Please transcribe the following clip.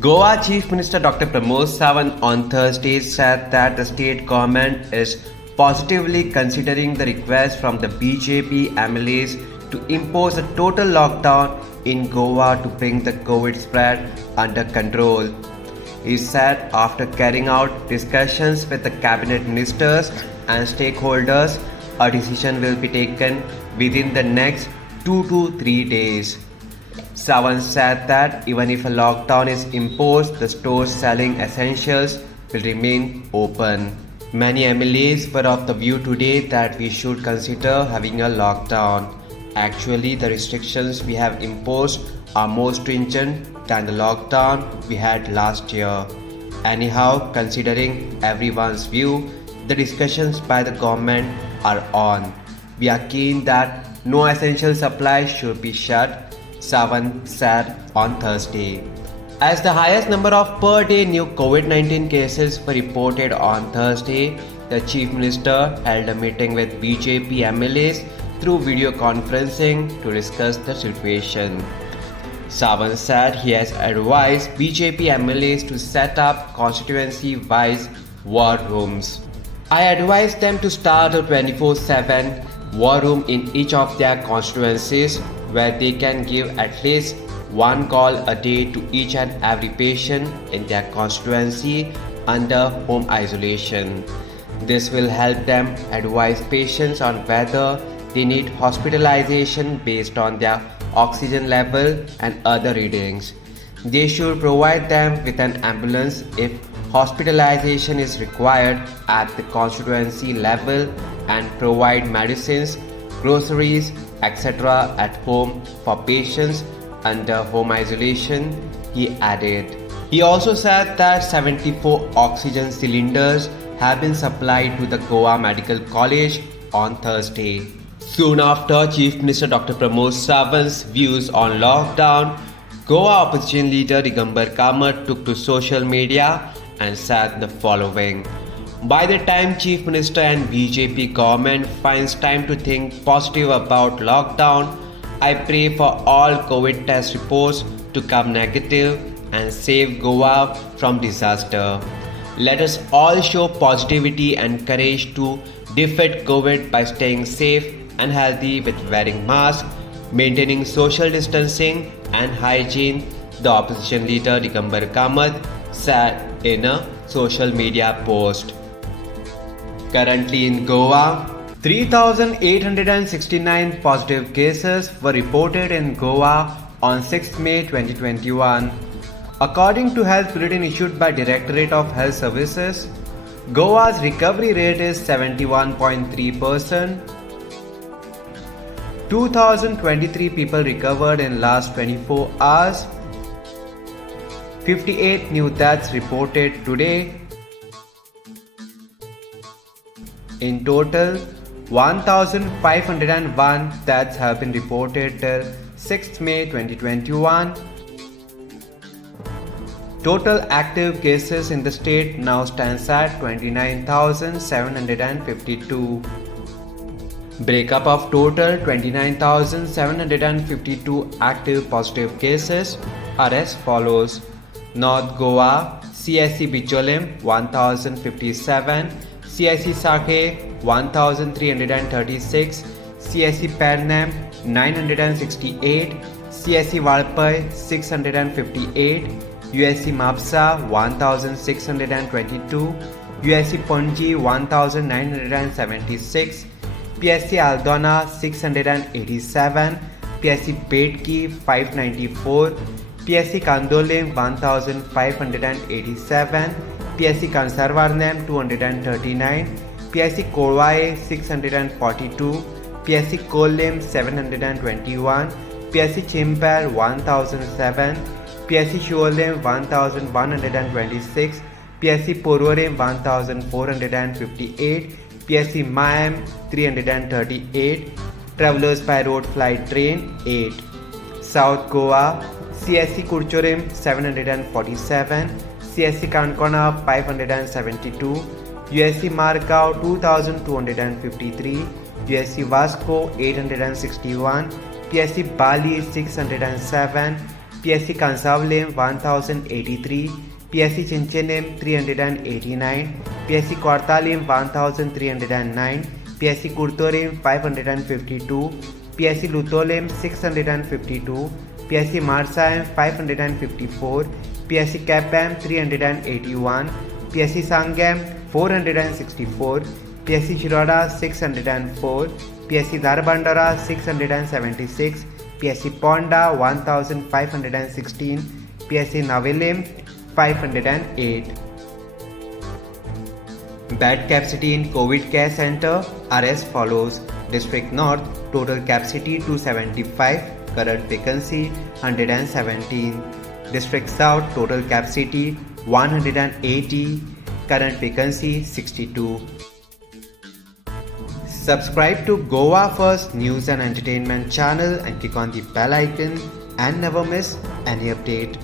Goa Chief Minister Dr. Pramod Sawant on Thursday said that the state government is positively considering the request from the BJP MLAs to impose a total lockdown in Goa to bring the COVID spread under control. He said after carrying out discussions with the cabinet ministers and stakeholders, a decision will be taken within the next 2 to 3 days. Sawant said that even if a lockdown is imposed, the stores selling essentials will remain open. Many MLAs were of the view today that we should consider having a lockdown. Actually, the restrictions we have imposed are more stringent than the lockdown we had last year. Anyhow, considering everyone's view, the discussions by the government are on. We are keen that no essential supplies should be shut, Sawant said on Thursday. As the highest number of per day new COVID-19 cases were reported on Thursday, the Chief Minister held a meeting with BJP MLAs through video conferencing to discuss the situation. Sawant said he has advised BJP MLAs to set up constituency-wise war rooms. I advised them to start a 24/7 war room in each of their constituencies where they can give at least one call a day to each and every patient in their constituency under home isolation. This will help them advise patients on whether they need hospitalization based on their oxygen level and other readings. They should provide them with an ambulance if hospitalization is required at the constituency level and provide medicines, groceries, etc. at home for patients under home isolation, he added. He also said that 74 oxygen cylinders have been supplied to the Goa Medical College on Thursday. Soon after Chief Minister Dr. Pramod Sawant's views on lockdown, Goa opposition leader Digambar Kamat took to social media and said the following. By the time Chief Minister and BJP government finds time to think positive about lockdown, I pray for all COVID test reports to come negative and save Goa from disaster. Let us all show positivity and courage to defeat COVID by staying safe and healthy with wearing masks, maintaining social distancing and hygiene, the opposition leader Digambar Kamat said in a social media post. Currently in Goa, 3,869 positive cases were reported in Goa on 6 May 2021. According to health bulletin issued by Directorate of Health Services, Goa's recovery rate is 71.3%. 2,023 people recovered in last 24 hours. 58 new deaths reported today. In total, 1,501 deaths have been reported till 6th May 2021. Total active cases in the state now stands at 29,752. Breakup of total 29,752 active positive cases are as follows. North Goa, CSC Bicholim 1,057, CSC Sakhe 1,336, CSC Pernam 968, CSC Valpai 658, USC Mapsa 1,622, USC Panji 1,976, PSC Aldona 687, PSC Bedki 594, PSC Kandolim 1587, PSC Kansarvarnam 239, PSC Korwae 642, PSC Kolim 721, PSC Chimpar 1007, PSC Shuolim 1126, PSC Porvorim 1458, PSC Mayam 338, Travelers by Road Flight Train 8. South Goa, CSC Kurchorim 747, CSC Kankona 572, USC Margao 2253, USC Vasco 861, PSC Bali 607, PSC Kansavalem 1083, PSC Chinchenem 389, PSC Kortalim 1309, PSC Kurtorem 552, PSC Lutolem 652, PSC Marsayam 554, PSC Kapam 381, PSC Sangam 464, PSC Shiroda 604, PSC Dharbandara 676, PSC Ponda 1516, PSC Navelim 508. Bed capacity in COVID care center are as follows. District North, total capacity 275, current vacancy 117. District South, total capacity 180, current vacancy 62. Subscribe to Goa First News and Entertainment channel and click on the bell icon and never miss any update.